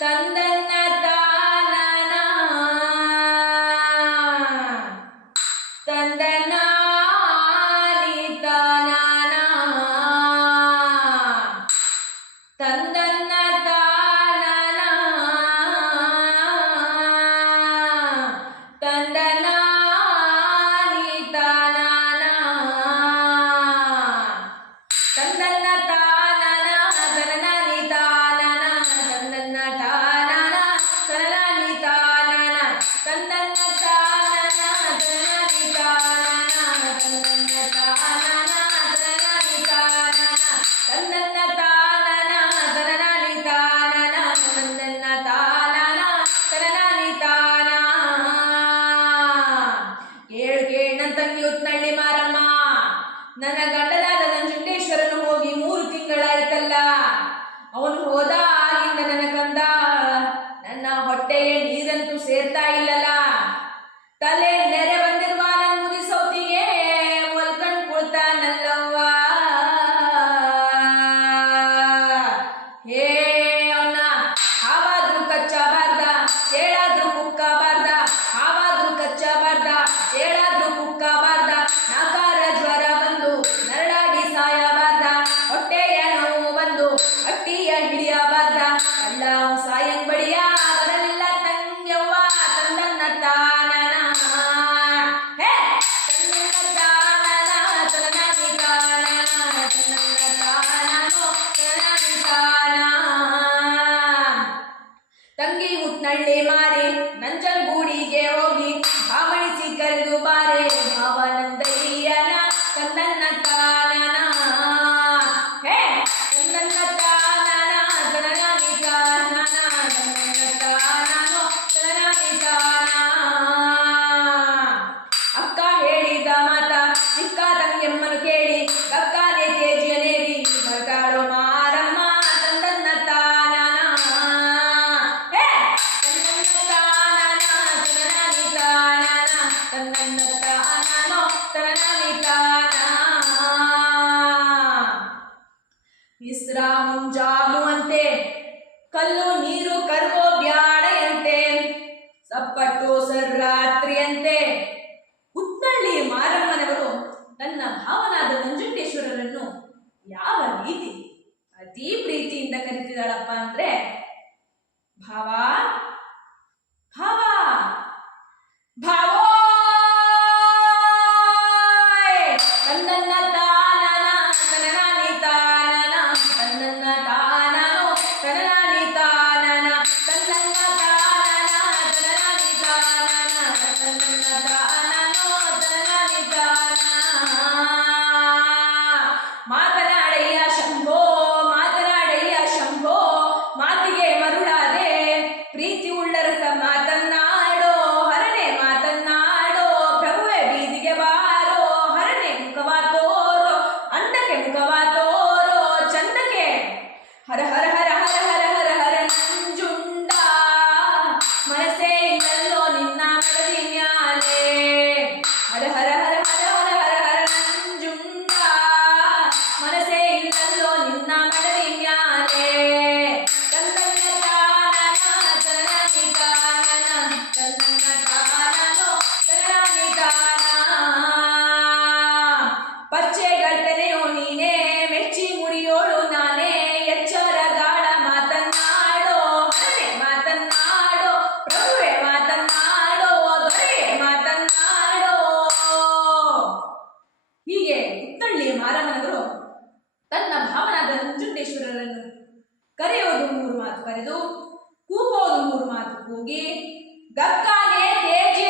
தந்தன் ಅಂತ ನ್ಯೂತ್ನಳ್ಳಿ ಮಾರಮ್ಮ. ನನ್ನ ಗಂಡನ ನನ್ನ ತಾನೋ ತನನಿ ತಾನ ಕಲ್ಲು ನೀರು ಕರ್ಗೋ ಬ್ಯಾಡೆಯಂತೆ, ಸಪ್ಪಟ್ಟು ಸರ್ರಾತ್ರಿಯಂತೆ. ಉತ್ತಳ್ಳಿ ಮಾರಮ್ಮನವರು ತನ್ನ ಭಾವನಾದ ನಂಜುಂಡೇಶ್ವರರನ್ನು ಯಾವ ರೀತಿ ಅತಿ ಪ್ರೀತಿಯಿಂದ ಕರೀತಿದ್ದಾಳಪ್ಪ ಅಂದ್ರೆ, ಭಾವ ಧನ ದಾನ ನೋ ಧನ ನಿಧಾನ ಕರೆಯೋದು ಮೂರು ಮಾತು ಕರೆದು ಕೂಗೋದು ಮೂರು ಮಾತು ಕೂಗಿ ಗಕ್ಕಾನೆ ತೇಜೆ